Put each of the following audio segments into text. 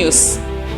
News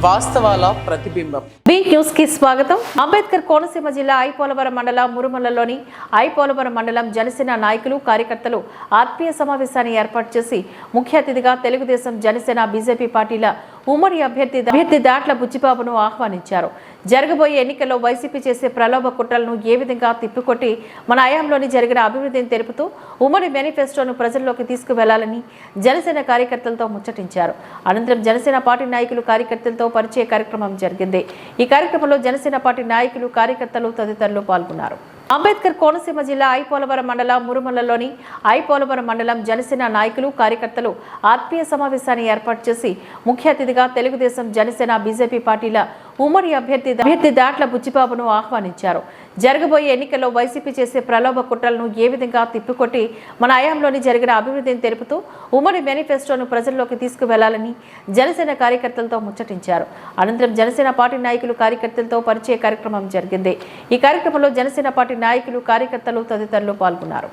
వాస్తవాల ప్రతిబింబం. B news కి స్వాగతం. అంబేద్కర్ కోనసీమ జిల్లా ఐపోలవరం మండలం మురుమలలోని ఐపోలవరం మండలం జనసేన నాయకులు కార్యకర్తలు ఆత్మీయ సమావేశాన్ని ఏర్పాటు చేసి ముఖ్య అతిథిగా తెలుగుదేశం జనసేన బీజేపీ పార్టీల ఉమ్మడి అభ్యర్థి దాట్ల బుచ్చిబాబును ఆహ్వానించారు. జరగబోయే ఎన్నికల్లో వైసీపీ చేసే ప్రలోభ కుట్రలను ఏ విధంగా తిప్పికొట్టి మన హయాంలోని జరిగిన అభివృద్ధిని తెలుపుతూ ఉమ్మడి మేనిఫెస్టోను ప్రజల్లోకి తీసుకువెళ్లాలని జనసేన కార్యకర్తలతో ముచ్చటించారు. అనంతరం జనసేన పార్టీ నాయకులు కార్యకర్తలతో పరిచయ కార్యక్రమం జరిగింది. ఈ కార్యక్రమంలో జనసేన పార్టీ నాయకులు కార్యకర్తలు తదితరులు పాల్గొన్నారు. అంబేద్కర్ కోనసీమ జిల్లా ఐపోలవరం మండలం మురుమలలోని ఐపోలవరం మండలం జనసేన నాయకులు కార్యకర్తలు ఆత్మీయ సమావేశాన్ని ఏర్పాటు చేసి ముఖ్య అతిథిగా తెలుగుదేశం జనసేన బీజేపీ పార్టీల ఉమ్మడి అభ్యర్థి దాట్ల బుచ్చిబాబును ఆహ్వానించారు. జరగబోయే ఎన్నికల్లో వైసీపీ చేసే ప్రలోభ కుట్రలను ఏ విధంగా తిప్పికొట్టి మన హయాంలోని జరిగిన అభివృద్ధిని తెలుపుతూ ఉమ్మడి మేనిఫెస్టోను ప్రజల్లోకి తీసుకువెళ్లాలని జనసేన కార్యకర్తలతో ముచ్చటించారు. అనంతరం జనసేన పార్టీ నాయకులు కార్యకర్తలతో పరిచయ కార్యక్రమం జరిగింది. ఈ కార్యక్రమంలో జనసేన పార్టీ నాయకులు కార్యకర్తలు తదితరులు పాల్గొన్నారు.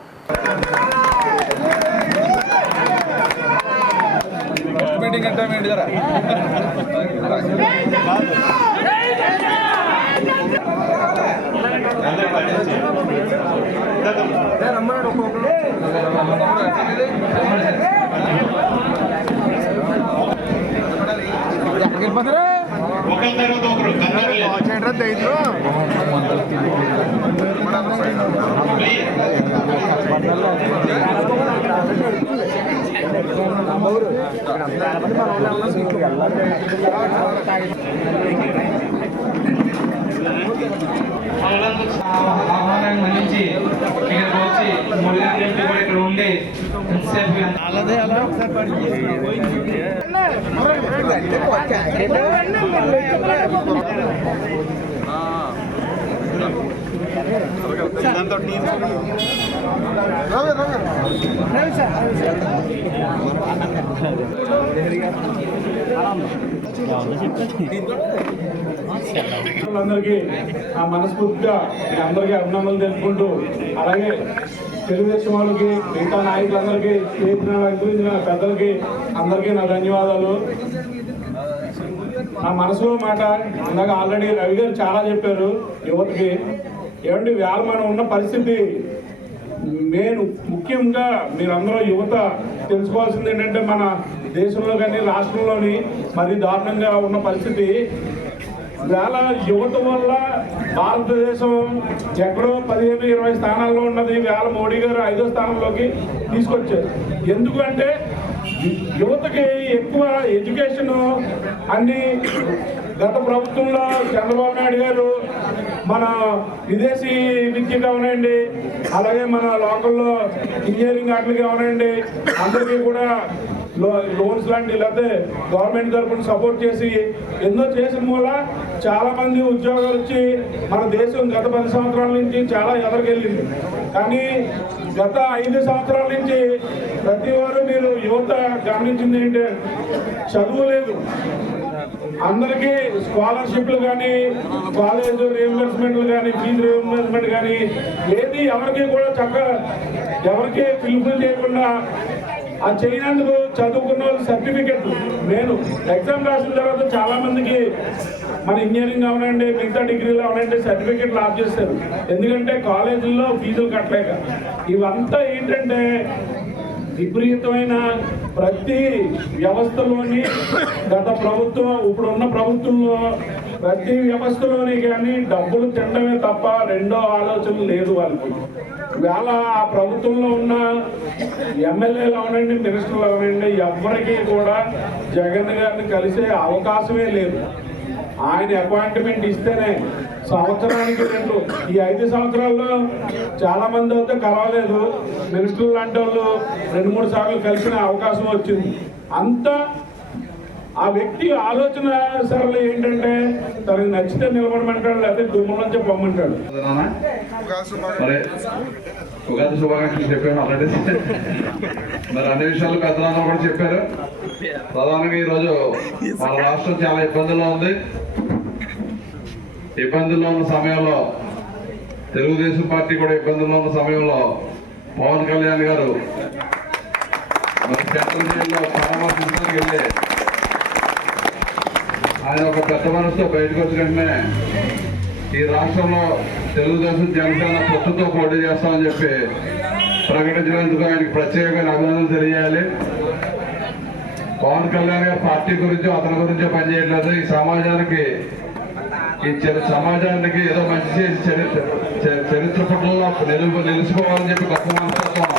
ఆహ్వానాన్ని మన్నించి ఇక్కడికి వచ్చి 3 గంటల కూడా ఇక్కడ ఉండి అందరికీ మనస్ఫూర్తిగా అందరికీ అభినందనలు తెలుపుకుంటూ, అలాగే తెలుగుదేశం వాళ్ళకి, మిగతా నాయకులందరికీ, గురించిన పెద్దలకి అందరికీ నా ధన్యవాదాలు. నా మనసులో మాట ఇందాక ఆల్రెడీ రవి గారు చాలా చెప్పారు. యువతకి ఏమండి, వేళ మనం ఉన్న పరిస్థితి ముఖ్యంగా మీరందరూ యువత తెలుసుకోవాల్సింది ఏంటంటే, మన దేశంలో కానీ రాష్ట్రంలోని మరీ దారుణంగా ఉన్న పరిస్థితి. వేళ యువత వల్ల భారతదేశం ఎక్కడో 15-20 స్థానాల్లో ఉన్నది వేళ మోడీ గారు 5వ స్థానంలోకి తీసుకొచ్చారు. ఎందుకంటే యువతకి ఎక్కువ ఎడ్యుకేషన్ అన్ని గత ప్రభుత్వంలో చంద్రబాబు నాయుడు గారు మన విదేశీ విద్యకు అవనండి, అలాగే మన లోకల్లో ఇంజనీరింగ్ వాటికి అవనండి, అందరికీ కూడా లోన్స్ లాంటి లేకపోతే గవర్నమెంట్ తరఫున సపోర్ట్ చేసి ఎన్నో చేసిన వల్ల చాలా మంది ఉద్యోగాలు వచ్చి మన దేశం గత 10 సంవత్సరాల నుంచి చాలా ఎదరికెళ్ళింది. కానీ గత 5 సంవత్సరాల నుంచి ప్రతి వారు మీరు యువత గమనించింది ఏంటంటే, చదువు లేదు. అందరికీ స్కాలర్షిప్లు కానీ, కాలేజ్ రీఎంబర్స్మెంట్లు కానీ, ఫీజు రీఎంబర్స్మెంట్ కానీ ఏది ఎవరికి కూడా చక్కగా ఎవరికి ఫిల్ఫిల్ చేయకుండా ఆ చేయనందుకు చదువుకున్న వాళ్ళు సర్టిఫికెట్ నేను ఎగ్జామ్ రాసిన తర్వాత చాలా మందికి మన ఇంజనీరింగ్ అవనండి, మిగతా డిగ్రీలు అవనండి సర్టిఫికెట్లు ఆఫ్ చేస్తారు. ఎందుకంటే కాలేజీల్లో ఫీజులు కట్టలేక. ఇవంతా ఏంటంటే విపరీతమైన ప్రతి వ్యవస్థలోని గత ప్రభుత్వం ఇప్పుడున్న ప్రభుత్వంలో ప్రతి వ్యవస్థలోని కానీ డబ్బులు తినడమే తప్ప రెండో ఆలోచన లేదు వాళ్ళకి. వేళ ఆ ప్రభుత్వంలో ఉన్న ఎమ్మెల్యేలు అవనండి, మినిస్టర్లు అవనండి, ఎవరికి కూడా జగన్ గారిని కలిసే అవకాశమే లేదు. ఆయన అపాయింట్మెంట్ ఇస్తేనే సంవత్సరానికి 2 ఈ 5 సంవత్సరాల్లో చాలా మంది అయితే కలవలేదు. మినిస్టర్లు లాంటి వాళ్ళు 2-3 సార్లు కలిసిన అవకాశం వచ్చింది. అంతా ఆ వ్యక్తి ఆలోచన సరళి ఏంటంటే, తనకి నచ్చితే నిలబడమంటాడు, లేకపోతే దుమ్ముల నుంచి పొమ్మంటాడు. ఉగాది శుభాకాంక్షలు చెప్పాను ఆల్రెడీ. మరి అన్ని విషయాలు పెద్దలందరూ కూడా చెప్పారు. ప్రధానంగా ఈరోజు మన రాష్ట్రం చాలా ఇబ్బందుల్లో ఉంది. ఇబ్బందుల్లో ఉన్న సమయంలో తెలుగుదేశం పార్టీ కూడా ఇబ్బందుల్లో ఉన్న సమయంలో పవన్ కళ్యాణ్ గారు మన సెంట్రల్ జైల్లో పరామర్శించడానికి వెళ్ళి ఆయన ఒక పెద్ద మనసుతో బయటకు వచ్చిన వెంటనే ఈ రాష్ట్రంలో తెలుగుదేశం జనసేన పొత్తుతో పోటీ చేస్తామని చెప్పి ప్రకటించినందుకు ఆయనకి ప్రత్యేకమైన అభినందనలు తెలియాలి. పవన్ కళ్యాణ్ గారి పార్టీ గురించి అతని గురించే పనిచేయట్లేదు. ఈ సమాజానికి ఏదో మంచి చేసి చరిత్ర పట్ల నిలుచుకోవాలని చెప్పి గొప్ప మనస్తత్వం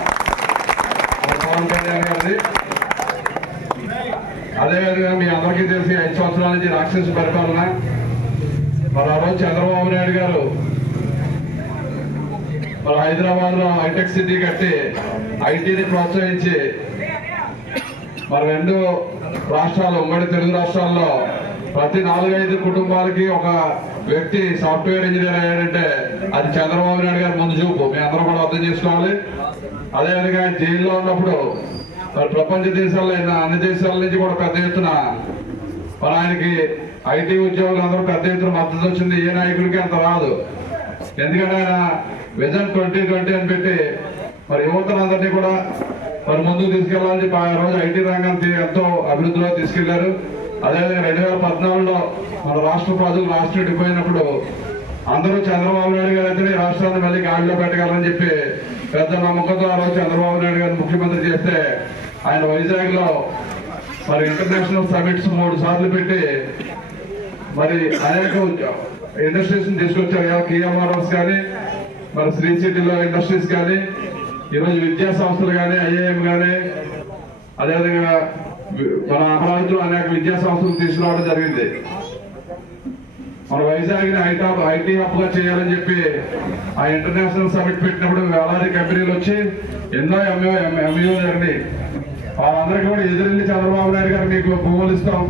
పవన్ కళ్యాణ్ గారిది. అదేవిధంగా మీ అందరికీ తెలిసి 5 సంవత్సరాల నుంచి రాక్షస పరిపాలన. మరి ఆ రోజు చంద్రబాబు నాయుడు గారు మరి హైదరాబాద్ లో హైటెక్ సిటీ కట్టి ఐటీని ప్రోత్సహించి మరి 2 రాష్ట్రాలు, ఉమ్మడి తెలుగు రాష్ట్రాల్లో ప్రతి 4-5 కుటుంబాలకి ఒక వ్యక్తి సాఫ్ట్వేర్ ఇంజనీర్ అయ్యాడంటే అది చంద్రబాబు నాయుడు గారి ముందు చూపు. మీ అందరూ కూడా అర్థం చేసుకోవాలి. అదేవిధంగా జైల్లో ఉన్నప్పుడు మరి ప్రపంచ దేశాల్లో అన్ని దేశాల నుంచి కూడా పెద్ద ఎత్తున మరి ఆయనకి ఐటీ ఉద్యోగులు అందరూ పెద్ద ఎత్తున మద్దతు వచ్చింది. ఏ నాయకుడికి అంత రాదు. ఎందుకంటే ఆయన విజన్ 2020 అని పెట్టి మరి యువతనందరినీ కూడా మరి ముందుకు తీసుకెళ్లాలని చెప్పి ఆ రోజు ఐటీ రంగాన్ని ఎంతో అభివృద్ధిలో తీసుకెళ్లారు. అదేవిధంగా 2014లో మన రాష్ట్ర ప్రజలు రాష్ట్రం విడిపోయినప్పుడు అందరూ చంద్రబాబు నాయుడు గారు అయితే రాష్ట్రాన్ని మళ్ళీ గాడిలో పెట్టగలరని చెప్పి పెద్ద నమ్మకంతో ఆ రోజు చంద్రబాబు నాయుడు గారిని ముఖ్యమంత్రి చేస్తే ఆయన వైజాగ్ లో మరి ఇంటర్నేషనల్ సమిట్స్ 3 సార్లు పెట్టి మరి అనేక ఇండస్ట్రీస్ తీసుకొచ్చారు. కియామారోస్ కానీ మరి శ్రీ సిటీలో ఇండస్ట్రీస్ కానీ ఈరోజు విద్యా సంస్థలు కానీ ఐఐఎం కానీ అదేవిధంగా మన అమరావతిలో అనేక విద్యా సంస్థలు తీసుకురావడం జరిగింది. మన వైజాగ్ ఐటీ హబ్ గా చేయాలని చెప్పి ఆ ఇంటర్నేషనల్ సమిట్ పెట్టినప్పుడు వేలాది కంపెనీలు వచ్చి ఎన్నో ఎంఓ జరిగింది. వాళ్ళందరికీ కూడా ఎదురెళ్ళి చంద్రబాబు నాయుడు గారు మీకు భూములు ఇస్తాం,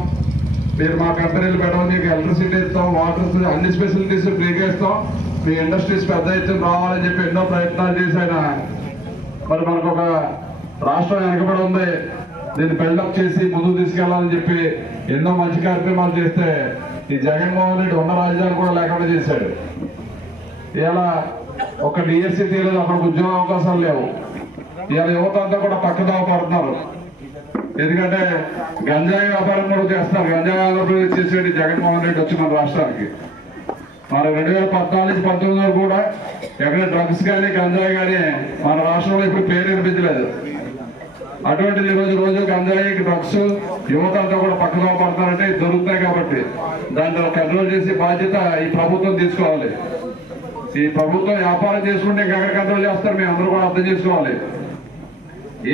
మీరు మా కంపెనీలు పెట్టడం, మీకు ఎలక్ట్రిసిటీ ఇస్తాం, వాటర్ అన్ని ఫెసిలిటీస్ ఫ్రీగా ఇస్తాం, మీ ఇండస్ట్రీస్ పెద్ద ఎత్తున రావాలని చెప్పి ఎన్నో ప్రయత్నాలు చేశాయన. మరి మనకు ఒక రాష్ట్రం వెనకబడి ఉంది, దీన్ని బిల్డప్ చేసి ముందుకు తీసుకెళ్లాలని చెప్పి ఎన్నో మంచి కార్యక్రమాలు చేస్తే ఈ జగన్మోహన్ రెడ్డి ఉన్న రాజధాని కూడా లేకుండా చేశాడు. ఇలా ఒక డిఎస్సీ తీయలేదు, అక్కడ ఉద్యోగ అవకాశాలు లేవు. ఇలా యువత అంతా కూడా పక్కదావ పడుతున్నారు. ఎందుకంటే గంజాయి వ్యాపారం కూడా చేస్తున్నారు. గంజాయి ఆంధ్రప్రదేశ్ చేసేది జగన్మోహన్ రెడ్డి వచ్చి మన రాష్ట్రానికి. మన 2014 నుంచి 2019 కూడా ఎక్కడ డ్రగ్స్ కానీ గంజాయి కానీ మన రాష్ట్రంలో ఇప్పుడు పేరు వినిపించలేదు. అటువంటిది రోజు గంజాయి డ్రగ్స్ యువత అంతా కూడా పక్కగా పడతారంటే దొరుకుతాయి. కాబట్టి దాన్ని కంట్రోల్ చేసే బాధ్యత ఈ ప్రభుత్వం తీసుకోవాలి. ఈ ప్రభుత్వం వ్యాపారం చేసుకుంటే ఎక్కడ కంట్రోల్ చేస్తారు మీ అందరూ కూడా అర్థం చేసుకోవాలి.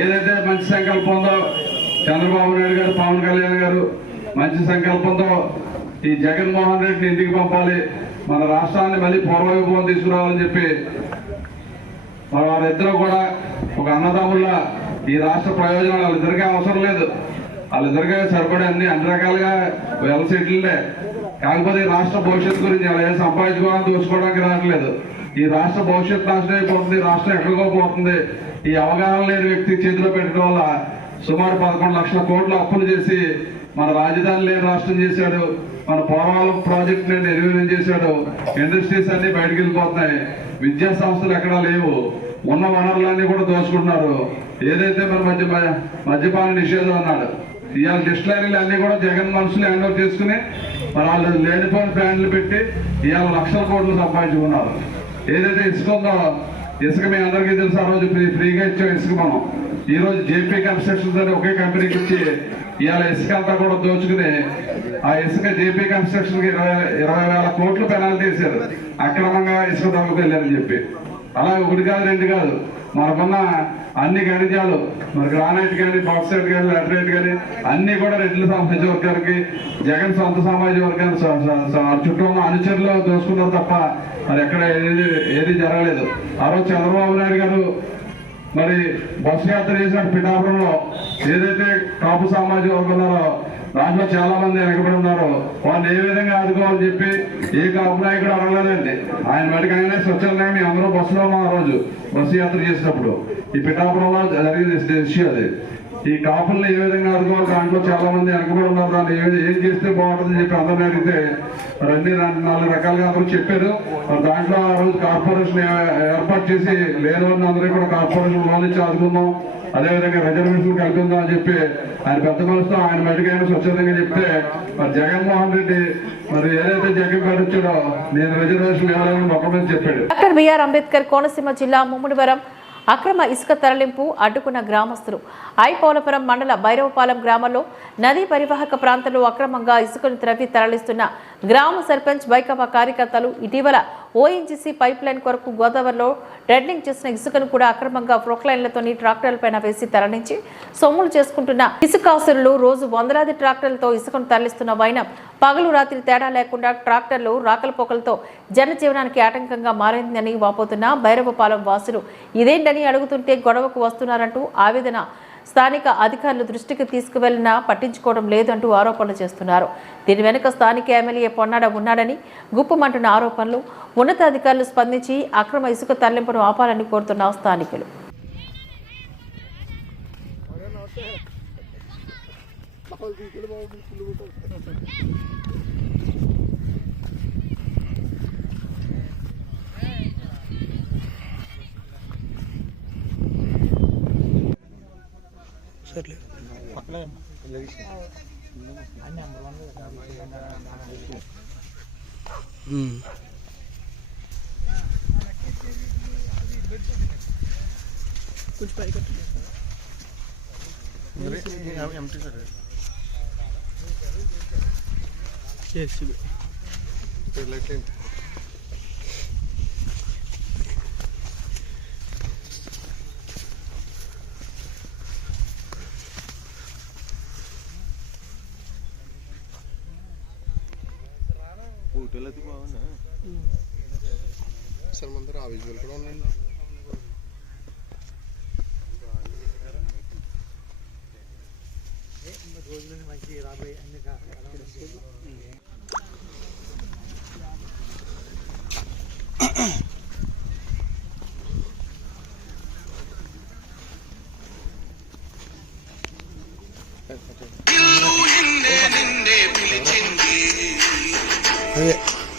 ఏదైతే మంచి సంకల్పం ఉందో చంద్రబాబు నాయుడు గారు, పవన్ కళ్యాణ్ గారు మంచి సంకల్పంతో ఈ జగన్మోహన్ రెడ్డిని ఇంటికి పంపాలి, మన రాష్ట్రాన్ని మళ్ళీ పూర్వవైభవం తీసుకురావాలని చెప్పి మన వారిద్దరూ కూడా ఒక అన్నదమ్ముల ఈ రాష్ట్ర ప్రయోజనాలు వాళ్ళిద్దరికీ అవసరం లేదు. వాళ్ళిద్దరికీ సరిపడే అన్ని రకాలుగా వెల్ సెటిల్డే. కాకపోతే ఈ రాష్ట్ర భవిష్యత్తు గురించి అలా ఏం సంపాదించుకోవాలని దోచుకోవడానికి రావట్లేదు. ఈ రాష్ట్ర భవిష్యత్తు నాశనం అయిపోతుంది, రాష్ట్రం ఎక్కడికో పోతుంది. ఈ అవగాహన లేని వ్యక్తి చేతిలో పెట్టడం వల్ల సుమారు 11 లక్షల కోట్ల అప్పులు చేసి మన రాజధాని లేని రాష్ట్రం చేశాడు. మన పోలవరం ప్రాజెక్ట్ ని నిర్వీర్యం చేశాడు. ఇండస్ట్రీస్ అన్ని బయటకు వెళ్ళిపోతున్నాయి. విద్యా సంస్థలు ఎక్కడా లేవు. ఉన్న వనరులన్నీ కూడా దోచుకుంటున్నారు. ఏదైతే మన మద్యపాన నిషేధం అన్నాడు, ఇవాళ డిస్టిలరీలు అన్ని కూడా జగన్ మనుషులు హ్యాండ్ ఓవర్ చేసుకుని మన వాళ్ళు లేనిపోయిన ప్లాన్లు పెట్టి ఇవాళ లక్షల కోట్లు సంపాదించుకున్నారు. ఏదైతే ఇసుక ఉందో, ఇసుక మీ అందరికీ తెలుసు, ఆ రోజు ఫ్రీగా ఇచ్చాం ఇసుక. మనం ఈ రోజు జేపీ కన్స్ట్రక్షన్స్ అని ఒకే కంపెనీకి ఇచ్చి ఇవాళ ఇసుక అంతా కూడా దోచుకుని ఆ ఇసుక జేపీ కన్స్ట్రక్షన్ కి 20,000 కోట్లు పెనాల్టీ వేశారు, అక్రమంగా ఇసుక దొంగకెళ్ళారని చెప్పి. అలా 1 కాదు 2 కాదు, మనకున్న అన్ని ఖనిజాలు, మరి గ్రానైట్ కానీ, బాక్సైట్ కానీ, లాటరైట్ కానీ అన్ని కూడా రెడ్ల సామాజిక వర్గానికి, జగన్ సొంత సామాజిక వర్గానికి చుట్టూ ఉన్న అనుచరులు దోచుకున్నారు తప్ప మరి ఎక్కడ ఏది జరగలేదు. ఆ రోజు చంద్రబాబు నాయుడు గారు మరి బస్సు యాత్ర చేసిన పిఠాపురంలో ఏదైతే కాపు సామాజిక వర్గం ఉన్నారో దాంట్లో చాలా మంది వెనకబడి ఉన్నారు. వాళ్ళని ఏ విధంగా ఆదుకోవాలని చెప్పి ఏ కాపు నాయకుడు అడగలేదండి. ఆయన మటుకు ఆయన స్వచ్ఛందంగా మీ అందరూ బస్సులో ఆ రోజు బస్సు యాత్ర చేసినప్పుడు ఈ పిఠాపురంలో జరిగింది ఇష్యూ అది. ఈ కాపుల్ని ఏ విధంగా ఆదుకోవాలి, దాంట్లో చాలా మంది వెనకబడి ఉన్నారు, దాన్ని ఏం చేస్తే బాగుంటుందని చెప్పి అందరిని అడిగితే మరి అన్ని 4 రకాలుగా అందరూ చెప్పారు. మరి దాంట్లో ఆ రోజు కార్పొరేషన్ ఏర్పాటు చేసి లేని వారిని అందరికీ కూడా కార్పొరేషన్ లోన్ ఇచ్చి ఆదుకుందాం, అదేవిధంగా రిజర్వేషన్ కల్పిద్దాం అని చెప్పి ఆయన పెద్ద మనసుతో ఆయన మటుకైనా స్వచ్ఛందంగా చెప్తే మరి జగన్మోహన్ రెడ్డి మరి ఏదైతే జగన్ వచ్చాడో నేను రిజర్వేషన్ ఇవ్వాలని ఒక మీద చెప్పాడు. డాక్టర్ బిఆర్ అంబేద్కర్ కోనసీమ జిల్లా ముమ్మిడివరం అక్రమ ఇసుక తరలింపు అడ్డుకున్న గ్రామస్తులు. ఐపోలపురం మండల భైరవపాలెం గ్రామంలో నదీ పరివాహక ప్రాంతంలో అక్రమంగా ఇసుకను తరలిస్తున్న గ్రామ సర్పంచ్ బైకపా కార్యకర్తలు ఇటీవల ఓఎన్జీసీ పైప్ లైన్ కొరకు గోదావరిలో డ్రెడ్లింగ్ చేసిన ఇసుకను కూడా అక్రమంగా ప్రొక్లైన్లతోని ట్రాక్టర్లపైన వేసి తరలించి సొమ్ములు చేసుకుంటున్న ఇసుకాసురులు రోజు వందలాది ట్రాక్టర్లతో ఇసుకను తరలిస్తున్న వైనం పగలు రాత్రి తేడా లేకుండా ట్రాక్టర్లు రాకలపోకలతో జనజీవనానికి ఆటంకంగా మారిందని వాపోతున్న భైరవపాలెం వాసులు ఇదేంటని అడుగుతుంటే గొడవకు వస్తున్నారంటూ ఆవేదన స్థానిక అధికారులు దృష్టికి తీసుకువెళ్లినా పట్టించుకోవడం లేదంటూ ఆరోపణలు చేస్తున్నారు. దీని వెనుక స్థానిక ఎమ్మెల్యే పొన్నాడ ఉన్నాడని గుప్పమంటున్న ఆరోపణలు. ఉన్నతాధికారులు స్పందించి అక్రమ ఇసుక తరలింపును ఆపాలని కోరుతున్న స్థానికులు. సార్ మందరు ఆ విజువల్ కూడా ఉందండి.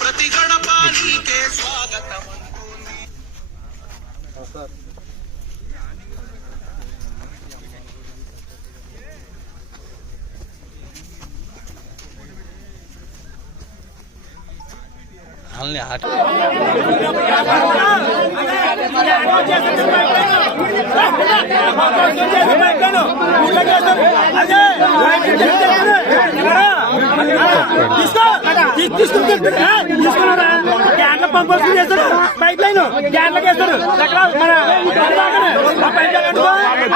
ప్రతి గడపానికే స్వాగతం. పంపాల్సి చేస్తారు పైప్ లైన్ గ్యాన్లకు వేస్తారు అక్కడ మన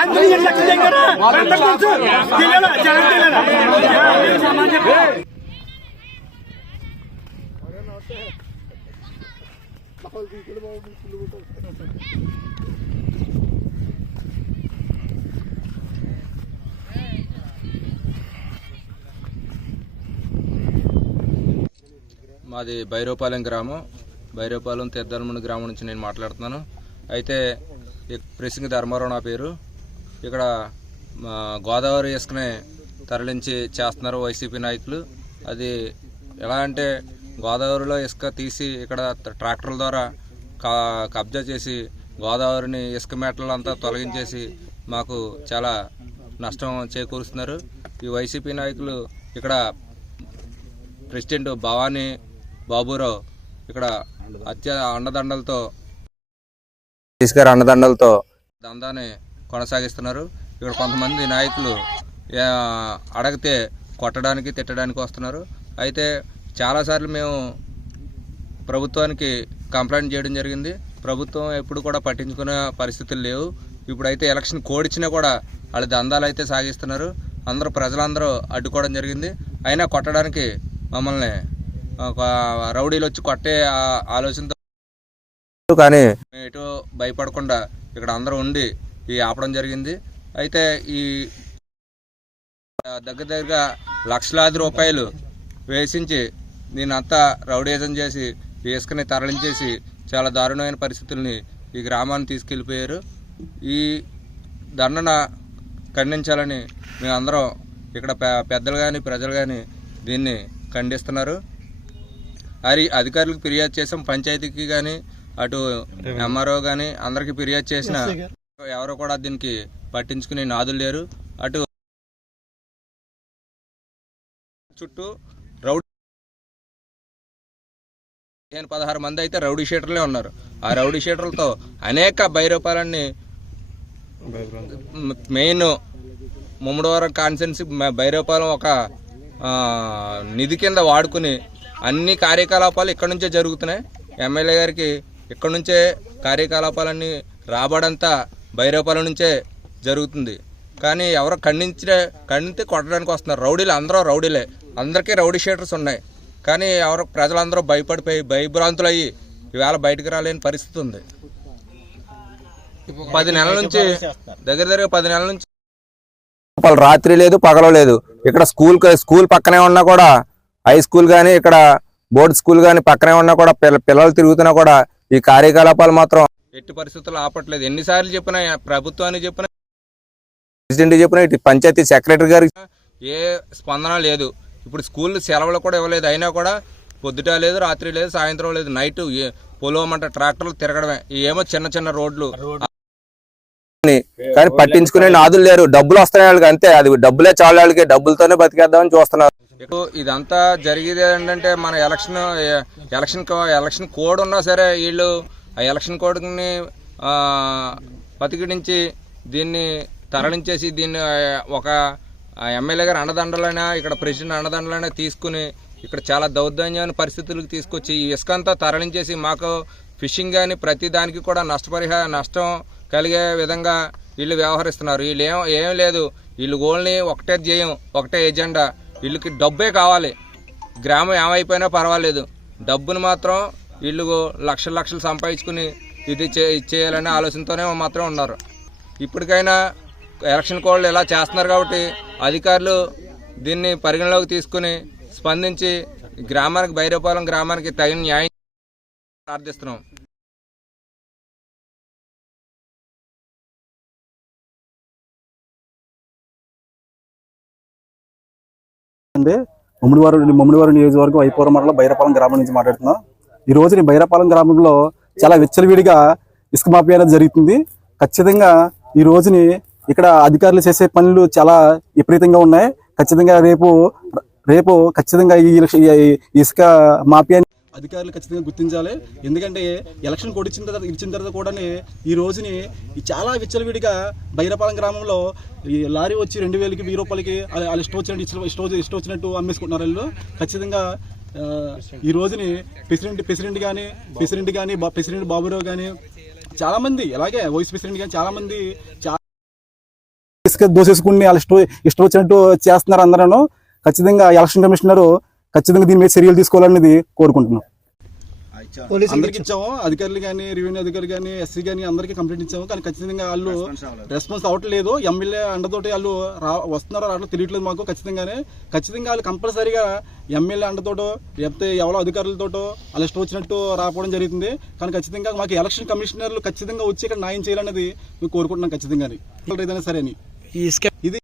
అందరూ మాది భైరవపాలెం గ్రామం, భైరవపాలెం తీర్థాలముని గ్రామం నుంచి నేను మాట్లాడుతున్నాను. అయితే ప్రెసింగ్ ధర్మారావు నా పేరు. ఇక్కడ గోదావరి ఇసుకని తరలించి చేస్తున్నారు వైసీపీ నాయకులు. అది ఎలా అంటే గోదావరిలో ఇసుక తీసి ఇక్కడ ట్రాక్టర్ల ద్వారా కబ్జా చేసి గోదావరిని ఇసుక మేటలంతా తొలగించేసి మాకు చాలా నష్టం చేకూరుస్తున్నారు ఈ వైసీపీ నాయకులు. ఇక్కడ ప్రెసిడెంట్ భవానీ బాబురావు ఇక్కడ అండదండలతో దందాన్ని కొనసాగిస్తున్నారు. ఇక్కడ కొంతమంది నాయకులు అడిగితే కొట్టడానికి తిట్టడానికి వస్తున్నారు. అయితే చాలాసార్లు మేము ప్రభుత్వానికి కంప్లైంట్ చేయడం జరిగింది. ప్రభుత్వం ఎప్పుడు కూడా పట్టించుకునే పరిస్థితులు లేవు. ఇప్పుడైతే ఎలక్షన్ కోడిచ్చినా కూడా వాళ్ళ దందాలు అయితే సాగిస్తున్నారు. ప్రజలందరూ అడ్డుకోవడం జరిగింది. అయినా కొట్టడానికి మమ్మల్ని రౌడీలు వచ్చి కొట్టే ఆలోచనతో, కానీ ఎటు భయపడకుండా ఇక్కడ అందరూ ఉండి ఆపడం జరిగింది. అయితే ఈ దగ్గరగా లక్షలాది రూపాయలు వేసించి దీనంతా రౌడీజం చేసి ఇసుకని తరలించేసి చాలా దారుణమైన పరిస్థితుల్ని ఈ గ్రామాన్ని తీసుకెళ్ళిపోయారు. ఈ దండన ఖండించాలని మేము అందరం ఇక్కడ పెద్దలు కానీ ప్రజలు కానీ దీన్ని ఖండిస్తున్నారు. అది అధికారులకు ఫిర్యాదు చేసాం, పంచాయతీకి కానీ అటు ఎంఆర్ఓ కానీ అందరికీ ఫిర్యాదు చేసిన ఎవరు కూడా దీనికి పట్టించుకునే నాదులు లేరు. అటు చుట్టూ రౌడీ 16 మంది అయితే రౌడీ షీటర్లే ఉన్నారు. ఆ రౌడీ షీటర్లతో అనేక బైరూపాలన్నీ మెయిన్ ముమ్మడివరం కాన్స్టిట్యున్సీ బైరూపాలెం ఒక నిధి కింద వాడుకుని అన్ని కార్యకలాపాలు ఇక్కడ నుంచే జరుగుతున్నాయి. ఎమ్మెల్యే గారికి ఇక్కడ నుంచే కార్యకలాపాలన్నీ రాబడంతా బైరూపాలెం నుంచే జరుగుతుంది. కానీ ఎవరో ఖండితే కొట్టడానికి వస్తున్నారు. రౌడీలు అందరూ రౌడీలే, అందరికీ రౌడీ షీటర్స్ ఉన్నాయి. కానీ ఎవరు ప్రజలందరూ భయపడిపోయి భయభ్రాంతులు అయ్యి ఈవేళ బయటకు రాలేని పరిస్థితి ఉంది. 10 నెలల నుంచి దగ్గర 10 నెలల నుంచి రాత్రి లేదు పగల లేదు. ఇక్కడ స్కూల్ పక్కనే ఉన్నా కూడా హై స్కూల్ కానీ ఇక్కడ బోర్డు స్కూల్ కానీ పక్కనే ఉన్నా కూడా పిల్లలు తిరుగుతున్నా కూడా ఈ కార్యకలాపాలు మాత్రం ఎట్టి పరిస్థితుల్లో ఆపట్లేదు. ఎన్నిసార్లు చెప్పినా, ప్రభుత్వానికి చెప్పినా, ప్రెసిడెంట్ చెప్పినా, ఇటు పంచాయతీ సెక్రటరీ గారికి ఏ స్పందన లేదు. ఇప్పుడు స్కూల్ సెలవులు కూడా ఇవ్వలేదు. అయినా కూడా పొద్దుట లేదు, రాత్రి లేదు, సాయంత్రం లేదు, నైట్ పొలవమంట ట్రాక్టర్లు తిరగడమే. ఏమో చిన్న రోడ్లు కానీ పట్టించుకునే నాదులు లేరు. డబ్బులు వస్తున్నాయి వాళ్ళకి, అంతే. అది డబ్బులే చాలా వాళ్ళకి, డబ్బులతోనే బతికేద్దామని చూస్తున్నారు. ఇదంతా జరిగేది ఏంటంటే మన ఎలక్షన్ కోడ్ ఉన్నా సరే వీళ్ళు ఆ ఎలక్షన్ కోడ్ని బతికిడించి దీన్ని తరలించేసి దీన్ని ఒక ఎమ్మెల్యే గారు అండదండలైనా ఇక్కడ ప్రెసిడెంట్ అండదండలైనా తీసుకుని ఇక్కడ చాలా దౌర్జన్యమైన పరిస్థితులకు తీసుకొచ్చి ఈ ఇసుక అంతా తరలించేసి మాకు ఫిషింగ్ కానీ ప్రతి దానికి కూడా నష్టం కలిగే విధంగా వీళ్ళు వ్యవహరిస్తున్నారు. వీళ్ళు ఏం లేదు, వీళ్ళు ఓన్లీ ఒకటే ధ్యేయం, ఒకటే ఎజెండా. వీళ్ళకి డబ్బే కావాలి. గ్రామం ఏమైపోయినా పర్వాలేదు, డబ్బును మాత్రం వీళ్ళు లక్షలు సంపాదించుకుని ఇది చేయాలనే ఆలోచనతోనే మాత్రం ఉన్నారు. ఇప్పటికైనా ఎలక్షన్ కోడ్లు ఇలా చేస్తున్నారు కాబట్టి అధికారులు దీన్ని పరిగణలోకి తీసుకుని స్పందించి గ్రామానికి బైరూపాలెం గ్రామానికి తగిన న్యాయం ప్రార్థిస్తున్నాం. ముమ్మిడివారం నియోజకవర్గం ఐపోవరం మండలం బైరపాలెం గ్రామం నుంచి మాట్లాడుతున్నాం. ఈ రోజు నేను బైరపాలెం గ్రామంలో చాలా విచ్చలవిడిగా ఇసుక మాఫియా అనేది జరుగుతుంది. ఖచ్చితంగా ఈ రోజుని ఇక్కడ అధికారులు చేసే పనులు చాలా విపరీతంగా ఉన్నాయి. ఖచ్చితంగా రేపు ఖచ్చితంగా ఈ ఇసుక మాఫియాని అధికారులు ఖచ్చితంగా గుర్తించాలి. ఎందుకంటే ఎలక్షన్ కోడ్ ఇచ్చిన తర్వాత కూడా ఈ రోజుని చాలా విచ్చలవిడిగా బైరపాలెం గ్రామంలో ఈ లారీ వచ్చి 2000కి 1000 రూపాయలకి వాళ్ళు ఇష్టం వచ్చినట్టు అమ్మేసుకుంటున్నారు వాళ్ళు. ఖచ్చితంగా ఈ రోజుని ప్రెసిడెంట్ బాబురావు కానీ చాలా మంది, అలాగే వైస్ ప్రెసిడెంట్ కానీ చాలా మంది ఇసుక దోసేసుకుని వాళ్ళు ఇష్టం వచ్చినట్టు చేస్తున్నారు అందరూ. ఖచ్చితంగా ఎలక్షన్ కమిషనర్ ఖచ్చితంగా దీని మీద చర్యలు తీసుకోవాలనేది కోరుకుంటున్నాం. అందరికి ఇచ్చాము, అధికారులు కానీ, రెవెన్యూ అధికారులు కానీ, ఎస్సీ కానీ అందరికీ కంప్లైంట్ ఇచ్చాము. కానీ ఖచ్చితంగా వాళ్ళు రెస్పాన్స్ అవ్వట్లేదు. ఎమ్మెల్యే అండతోటి వాళ్ళు వస్తున్నారో రావట్లేదు తెలియట్లేదు మాకు. ఖచ్చితంగా వాళ్ళు కంపల్సరీగా ఎమ్మెల్యే అండతోటో లేకపోతే ఎవరో అధికారులతోటో వాళ్ళు ఇష్టం వచ్చినట్టు రాకపోవడం జరుగుతుంది. కానీ ఖచ్చితంగా మాకు ఎలక్షన్ కమిషనర్లు ఖచ్చితంగా వచ్చి ఇక్కడ న్యాయం చేయాలనేది మేము కోరుకుంటున్నాం. ఖచ్చితంగా ఏదైనా సరే అని ఇది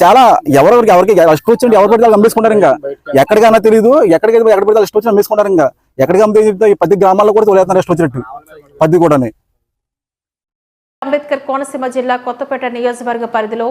చాలా ఎవరికి ఇష్టం వచ్చినట్టు ఎవరు పడితే అమ్మేసుకుంటారు. ఇంకా ఎక్కడికైనా తెలియదు, ఎక్కడ పడితే ఇష్టం వచ్చి అమ్మేసుకుంటారు. ఇంకా ఎక్కడికి అమ్మితే 10 గ్రామాల్లో కూడా తోలేస్తున్నారు ఇష్టం వచ్చినట్టు 10 కూడా. అంబేద్కర్ కోనసీమ జిల్లా కొత్తపేట నియోజకవర్గ పరిధిలో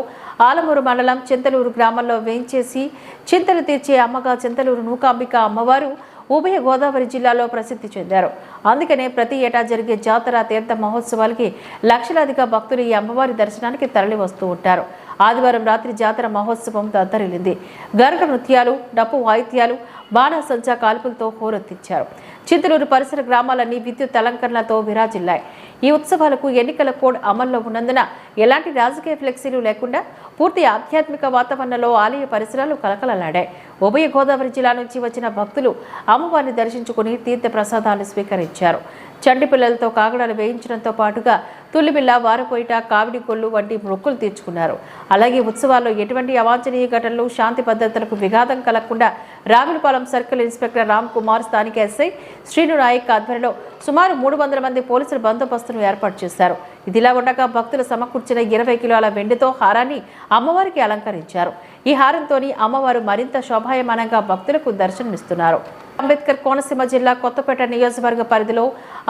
ఆలమూరు మండలం చింతలూరు గ్రామంలో వేంచేసి చింతలు తీర్చే అమ్మగా చింతలూరు నూకాంబిక అమ్మవారు ఉభయ గోదావరి జిల్లాలో ప్రసిద్ధి చెందారు. అందుకనే ప్రతి ఏటా జరిగే జాతర తీర్థ మహోత్సవాలకి లక్షలాదిగా భక్తులు ఈ అమ్మవారి దర్శనానికి తరలి వస్తూ ఉంటారు. ఆదివారం రాత్రి జాతర మహోత్సవం దద్దరిల్లింది. గరగ నృత్యాలు, డప్పు వాయిద్యాలు, బాణాసంచా కాల్పులతో హోరెత్తించారు. చింతలూరు పరిసర గ్రామాలన్నీ విద్యుత్ అలంకరణలతో విరాజిల్లాయి. ఈ ఉత్సవాలకు ఎన్నికల కోడ్ అమల్లో ఉన్నందున ఎలాంటి రాజకీయ ఫ్లెక్సీలు లేకుండా పూర్తి ఆధ్యాత్మిక వాతావరణంలో ఆలయ పరిసరాలు కలకలలాడాయి. ఉభయ గోదావరి జిల్లా నుంచి వచ్చిన భక్తులు అమ్మవారిని దర్శించుకుని తీర్థ ప్రసాదాలు స్వీకరించారు. చండి పిల్లలతో కాగడాలు వేయించడంతో పాటుగా తుల్లిబిల్ల, వారపోయిట, కావిడి కొల్లు వంటి మొక్కులు తీర్చుకున్నారు. అలాగే ఉత్సవాల్లో ఎటువంటి అవాంఛనీయ ఘటనలు, శాంతి భద్రతలకు విఘాతం కలగకుండా రావులపాలెం సర్కిల్ ఇన్స్పెక్టర్ రామ్ కుమార్, స్థానిక ఎస్ఐ శ్రీను నాయక్ ఆధ్వర్యంలో సుమారు 300 మంది పోలీసుల బందోబస్తును ఏర్పాటు చేశారు. ఇదిలా ఉండగా భక్తులు సమకూర్చిన 20 కిలోల వెండితో హారాన్ని అమ్మవారికి అలంకరించారు. ఈ హారంతోని అమ్మవారు మరింత శోభాయమానంగా భక్తులకు దర్శనమిస్తున్నారు. అంబేద్కర్ కోనసీమ జిల్లా కొత్తపేట నియోజకవర్గ పరిధిలో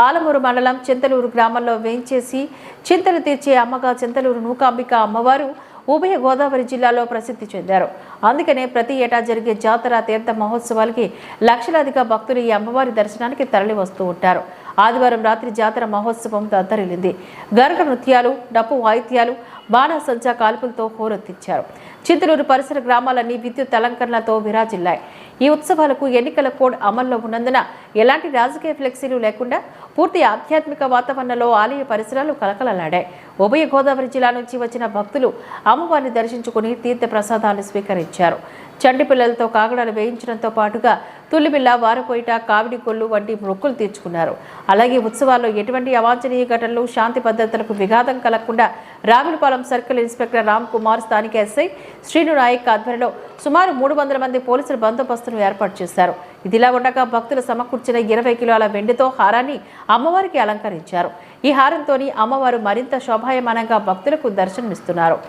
ఆలమూరు మండలం చింతలూరు గ్రామంలో వేంచేసి చింతలు తీర్చే అమ్మగా చింతలూరు నూకాంబిక అమ్మవారు ఉభయ గోదావరి జిల్లాలో ప్రసిద్ధి చెందారు. అందుకనే ప్రతి ఏటా జరిగే జాతర తీర్థ మహోత్సవాలకి లక్షలాదిగా భక్తులు ఈ అమ్మవారి దర్శనానికి తరలి వస్తూ ఉంటారు. ఆదివారం రాత్రి జాతర మహోత్సవం దద్దరిల్లింది. గరగ నృత్యాలు, డప్పు వాయిద్యాలు, బాణాసంచా కాల్పులతో హోరెత్తించారు. చింతలూరు పరిసర గ్రామాలన్నీ విద్యుత్ అలంకరణలతో విరాజిల్లాయి. ఈ ఉత్సవాలకు ఎన్నికల కోడ్ అమల్లో ఉన్నందున ఎలాంటి రాజకీయ ఫ్లెక్సీలు లేకుండా పూర్తి ఆధ్యాత్మిక వాతావరణంలో ఆలయ పరిసరాలు కలకలలాడాయి. ఉభయ గోదావరి జిల్లా నుంచి వచ్చిన భక్తులు అమ్మవారిని దర్శించుకుని తీర్థ ప్రసాదాలు స్వీకరించారు. చండి పిల్లలతో కాగడాలు వేయించడంతో పాటుగా తుల్లిబిల్ల, వారపోయిట, కావిడి కొల్లు వంటి మొక్కులు తీర్చుకున్నారు. అలాగే ఉత్సవాల్లో ఎటువంటి అవాంఛనీయ ఘటనలు, శాంతి భద్రతలకు విఘాతం కలగకుండా రావులపాలెం సర్కిల్ ఇన్స్పెక్టర్ రామ్ కుమార్, స్థానిక ఎస్ఐ శ్రీను నాయక్ ఆధ్వర్యంలో సుమారు 300 మంది పోలీసుల బందోబస్తును ఏర్పాటు చేశారు. ఇదిలా ఉండగా భక్తులు సమకూర్చిన 20 కిలోల వెండితో హారాన్ని అమ్మవారికి అలంకరించారు. ఈ హారంతోని అమ్మవారు మరింత శోభాయమానంగా భక్తులకు దర్శనమిస్తున్నారు.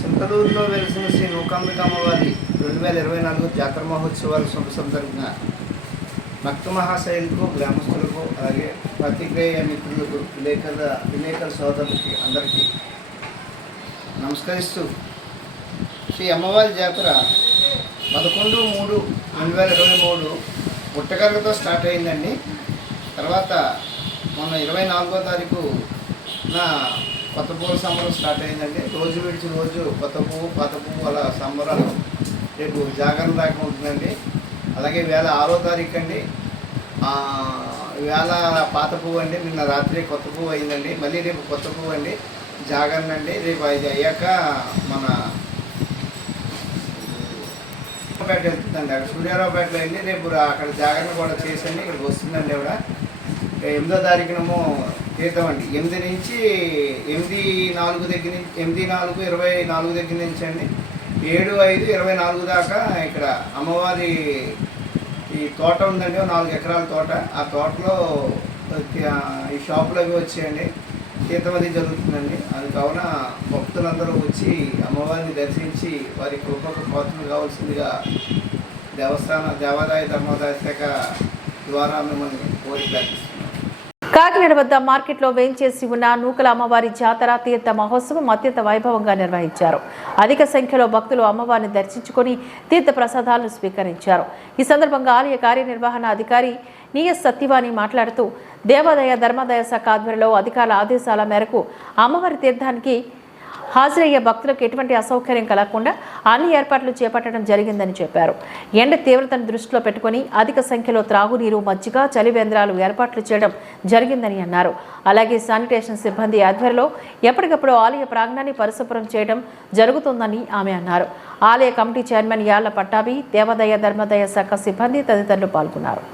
చింతలూరులో వెలిసిన శ్రీ నూకాంబిక అమ్మవారి 2024 జాతర మహోత్సవాలు శుభ సందర్భంగా భక్త మహాశైలకు, గ్రామస్తులకు, అలాగే ప్రతిక్రియ మిత్రులకు, విలేకరుల సోదరులకి అందరికీ నమస్కరిస్తూ శ్రీ అమ్మవారి జాతర 11/3/2023 పుట్టగరగతో స్టార్ట్ అయిందండి. తర్వాత మొన్న 24వ తారీఖున కొత్త పువ్వుల సంబరం స్టార్ట్ అయిందండి. రోజు విడిచి రోజు కొత్త పువ్వు, పాత పువ్వు అలా సంబరాలు రేపు జాగరణ దాకా ఉంటుందండి. అలాగే వేళ 6వ తారీఖు అండి, వేళ పాత పువ్వు అండి. నిన్న రాత్రి కొత్త పువ్వు అయిందండి. మళ్ళీ రేపు కొత్త పువ్వు అండి, జాగరణ అండి. రేపు అది అయ్యాక మన పేట వెళ్తుందండి. అక్కడ సూర్యారావుపేటలో వెళ్ళి రేపు అక్కడ జాగరణ కూడా చేసండి. ఇక్కడికి వస్తుందండి. ఆవిడ 8వ తారీఖునేమో తీర్థం అండి. 8 నుంచి 8/4 దగ్గర నుంచి 8/4/24 దగ్గర నుంచి అండి 7/5/24 దాకా ఇక్కడ అమ్మవారి ఈ తోట ఉందండి. 4 ఎకరాల తోట. ఆ తోటలో ఈ షాపులు అవి వచ్చాయండి. తీర్థం అది జరుగుతుందండి. అది కావున భక్తులందరూ వచ్చి అమ్మవారిని దర్శించి వారి కృపకు పాత్రలు కావాల్సిందిగా దేవాదాయ ధర్మాదాయ శాఖ ద్వారా మిమ్మల్ని కోరి ప్రార్థిస్తున్నాం. కాకినాడ వద్ద మార్కెట్లో వేంచేసి ఉన్న నూకల అమ్మవారి జాతర తీర్థ మహోత్సవం అత్యంత వైభవంగా నిర్వహించారు. అధిక సంఖ్యలో భక్తులు అమ్మవారిని దర్శించుకొని తీర్థ ప్రసాదాలను స్వీకరించారు. ఈ సందర్భంగా ఆలయ కార్యనిర్వహణ అధికారి నిఎస్ సత్యవాణి మాట్లాడుతూ దేవాదాయ ధర్మాదాయ శాఖ ఆధ్వర్యంలో అధికారుల ఆదేశాల మేరకు అమ్మవారి తీర్థానికి హాజరయ్యే భక్తులకు ఎటువంటి అసౌకర్యం కలగకుండా అన్ని ఏర్పాట్లు చేపట్టడం జరిగిందని చెప్పారు. ఎండ తీవ్రతను దృష్టిలో పెట్టుకుని అధిక సంఖ్యలో త్రాగునీరు, మజ్జిగ, చలివేంద్రాలు ఏర్పాట్లు చేయడం జరిగిందని అన్నారు. అలాగే శానిటేషన్ సిబ్బంది ఆధ్వర్యంలో ఎప్పటికప్పుడు ఆలయ ప్రాంగణాన్ని పరిశుభ్రం చేయడం జరుగుతుందని ఆమె అన్నారు. ఆలయ కమిటీ చైర్మన్ యాళ్ల పట్టాభి, దేవాదాయ ధర్మాదాయ శాఖ సిబ్బంది తదితరులు పాల్గొన్నారు.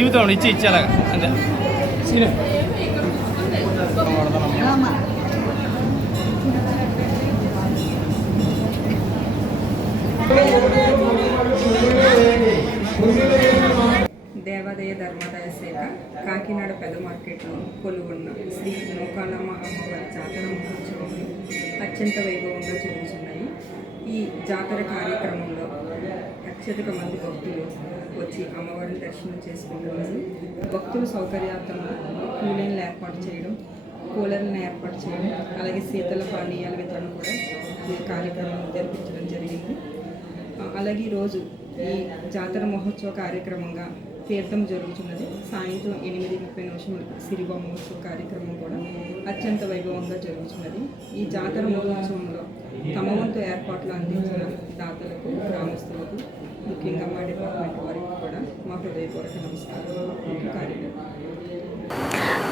ఇవ్వతాం ఇచ్చి అలాగా అంతే. దేవాదాయ ధర్మాదాయ శాఖ కాకినాడ పెద్ద మార్కెట్లో కొలువున్న శ్రీ నూకాలమ్మ అమ్మవారి జాతర మహోత్సవాలు అత్యంత వైభవంగా జరుగుతున్నాయి. ఈ జాతర కార్యక్రమంలో అత్యధిక మంది భక్తులు వచ్చి అమ్మవారిని దర్శనం చేసుకుంటున్నారు. భక్తుల సౌకర్యార్థం క్యూ లైన్లు ఏర్పాటు చేయడం, కూలర్లను ఏర్పాటు చేయడం, అలాగే శీతల పానీయాల వితరణ కూడా ఈ కార్యక్రమం జరిపించడం జరిగింది. అలాగే ఈరోజు ఈ జాతర మహోత్సవ కార్యక్రమంగా తీర్థం జరుగుతున్నది. సాయంత్రం 8:30 సిరిబా మహోత్సవ కార్యక్రమం కూడా అత్యంత వైభవంగా జరుగుతున్నది. ఈ జాతర మహోత్సవంలో తమ వంతు ఏర్పాట్లు అందించిన దాతలకు, గ్రామస్తులకు, ముఖ్యంగా మా డిపార్ట్మెంట్ వారికి కూడా మా హృదయపూర్వక నమస్కారం.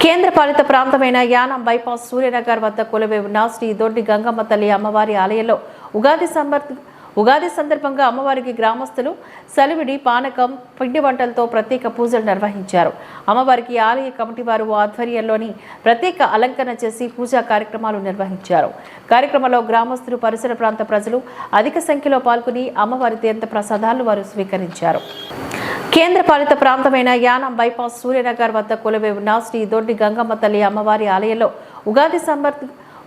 కేంద్రపాలిత ప్రాంతమైన యానం బైపాస్ సూర్యనగర్ వద్ద కొలువై ఉన్న శ్రీ దొడ్డి గంగమ్మ తల్లి అమ్మవారి ఆలయంలో ఉగాది సందర్భంగా అమ్మవారికి గ్రామస్తులు సలివిడి, పానకం, పిండి వంటలతో ప్రత్యేక పూజలు నిర్వహించారు. అమ్మవారికి ఆలయ కమిటీ వారు ఆధ్వర్యంలోని ప్రత్యేక అలంకరణ చేసి పూజా కార్యక్రమాలు నిర్వహించారు. కార్యక్రమంలో గ్రామస్తులు, పరిసర ప్రాంత ప్రజలు అధిక సంఖ్యలో పాల్గొని అమ్మవారి తీర్థ ప్రసాదాలను వారు స్వీకరించారు. కేంద్రపాలిత ప్రాంతమైన యానం బైపాస్ సూర్యనగర్ వద్ద కొలువై ఉన్న శ్రీ దొడ్డి గంగమ్మ తల్లి అమ్మవారి ఆలయంలో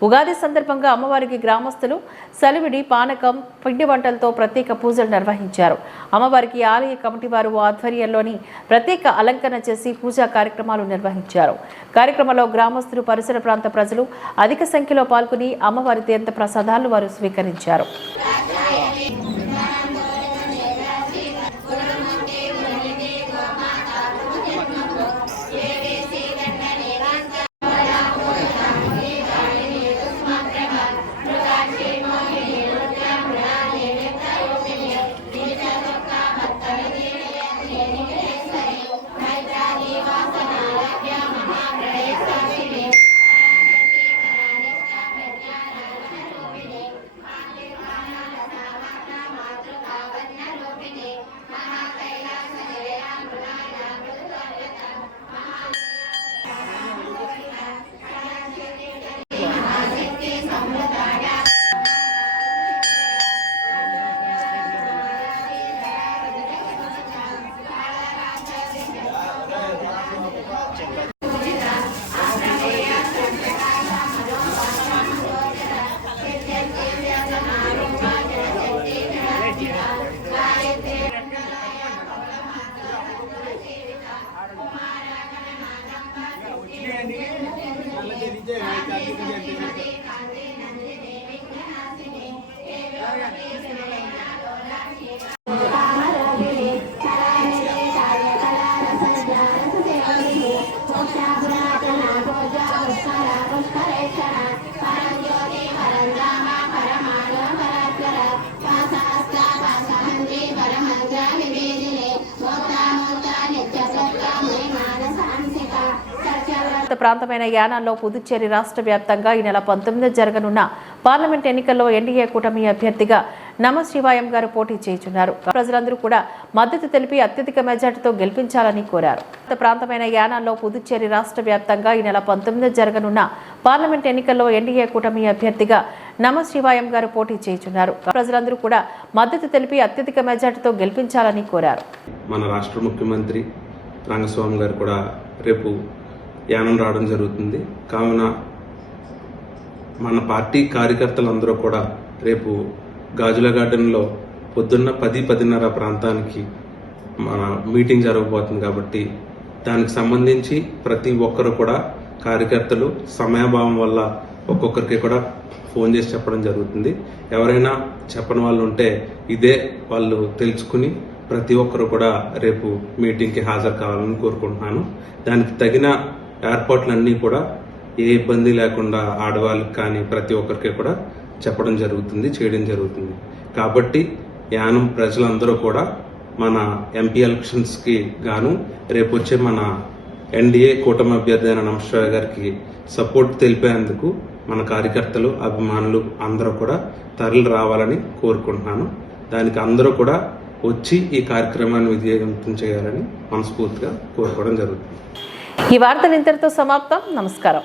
ఉగాది సందర్భంగా అమ్మవారికి గ్రామస్తులు సలివిడి, పానకం, పిండి వంటలతో ప్రత్యేక పూజలు నిర్వహించారు. అమ్మవారికి ఆలయ కమిటీ వారు ఆధ్వర్యంలోని ప్రత్యేక అలంకరణ చేసి పూజా కార్యక్రమాలు నిర్వహించారు. కార్యక్రమంలో గ్రామస్తులు, పరిసర ప్రాంత ప్రజలు అధిక సంఖ్యలో పాల్గొని అమ్మవారి తీర్థ ప్రసాదాలను వారు స్వీకరించారు. ప్రాంతమైన యానాల్లో పుదుచ్చేరి రాష్ట్ర వ్యాప్తంగా ఈ నెల 19 జరగనున్న పార్లమెంట్ ఎన్నికల్లో ఎన్డీఏ కూటమి అభ్యర్థిగా నమశివాయం గారు పోటీ చేయుచున్నారు. ప్రజలందరూ కూడా మద్దతు తెలిపి అత్యధిక మెజార్టీతో గెలిపించాలని కోరారు. ప్రాంతమైన యానాల్లో పుదుచ్చేరి రాష్ట్ర వ్యాప్తంగా ఈ నెల 19 జరగనున్న పార్లమెంట్ ఎన్నికల్లో ఎన్డీఏ కూటమి అభ్యర్థిగా నమశివాయం గారు పోటీ చేయుచున్నారు. ప్రజలందరూ కూడా మద్దతు తెలిపి అత్యధిక మెజార్టీతో గెలిపించాలని కోరారు. మన రాష్ట్ర ముఖ్యమంత్రి రంగస్వామి గారు కూడా రేపు యానం రావడం జరుగుతుంది. కావున మన పార్టీ కార్యకర్తలందరూ కూడా రేపు గాజుల గార్డెన్లో పొద్దున్న 10-10:30 ప్రాంతానికి మన మీటింగ్ జరగబోతుంది. కాబట్టి దానికి సంబంధించి ప్రతి ఒక్కరు కూడా కార్యకర్తలు సమయాభావం వల్ల ఒక్కొక్కరికి కూడా ఫోన్ చేసి చెప్పడం జరుగుతుంది. ఎవరైనా చెప్పని వాళ్ళు ఉంటే ఇదే వాళ్ళు తెలుసుకుని ప్రతి ఒక్కరు కూడా రేపు మీటింగ్కి హాజరు కావాలని కోరుకుంటున్నాను. దానికి తగిన ఏర్పాట్లన్నీ కూడా ఏ ఇబ్బంది లేకుండా ఆడవాళ్ళకి కానీ ప్రతి ఒక్కరికి కూడా చెప్పడం జరుగుతుంది, చేయడం జరుగుతుంది. కాబట్టి యానం ప్రజలందరూ కూడా మన ఎంపీ ఎలక్షన్స్కి గాను రేపు వచ్చే మన ఎన్డీఏ కూటమి అభ్యర్థి అయిన నమశ్రాయ్ గారికి సపోర్ట్ తెలిపేందుకు మన కార్యకర్తలు, అభిమానులు అందరూ కూడా తరలి రావాలని కోరుకుంటున్నాను. దానికి అందరూ కూడా వచ్చి ఈ కార్యక్రమాన్ని విజయవంతం చేయాలని మనస్ఫూర్తిగా కోరుకోవడం జరుగుతుంది. ఈ వార్తలు ఇంతటితో సమాప్తం. నమస్కారం.